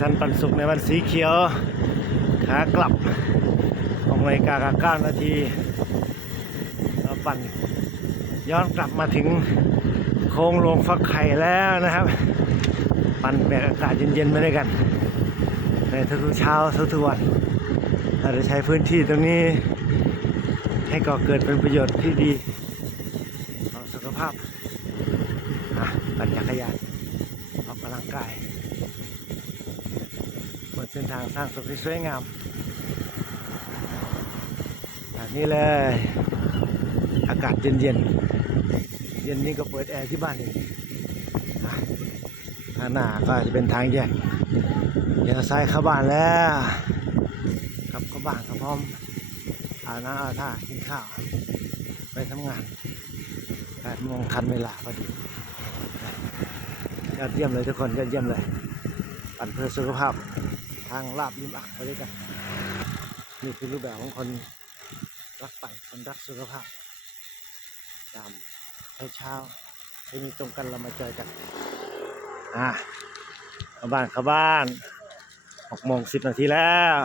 สันปันสุขในวันสีเขียว ขากลับของนาฬิกากับเก้านาทีเราปั่นย้อนกลับมาถึงโค้งโรงฟักไข่แล้วนะครับ ปั่นแบกอากาศเย็นๆไปด้วยกันในทุกๆเช้าทุกๆวันเราจะใช้พื้นที่ตรงนี้ ให้ก่อเกิดเป็นประโยชน์ที่ดีต่อสุขภาพอะปั่นจักรยานออกกำลังกาย เส้นทางสร้างสุขที่สวยงามแบบนี้เลย อากาศเย็นๆเย็นนี้ก็เปิดแอร์ที่บ้านเองอะข้างหน้าก็จะเป็นทางแยกเลี้ยวซ้ายเข้าบ้านแล้วกลับเข้าบ้านก็พร้อมอาบน้ำอาท่ากินข้าว ไปทำงานแปดโมงทันเวลาพอดียอดเยี่ยมเลยทุกคนยอดเยี่ยมเลยปั่นเพื่อสุขภาพ ทางลาบริมอ่างไปด้วยกันนี่คือรูปแบบของคนรักป่าคนรักสุขภาพยามเช้าที่มีตรงกันเรามาเจอกันอ่าเข้าบ้านเข้าบ้านหกโมงสิบนาทีแล้ว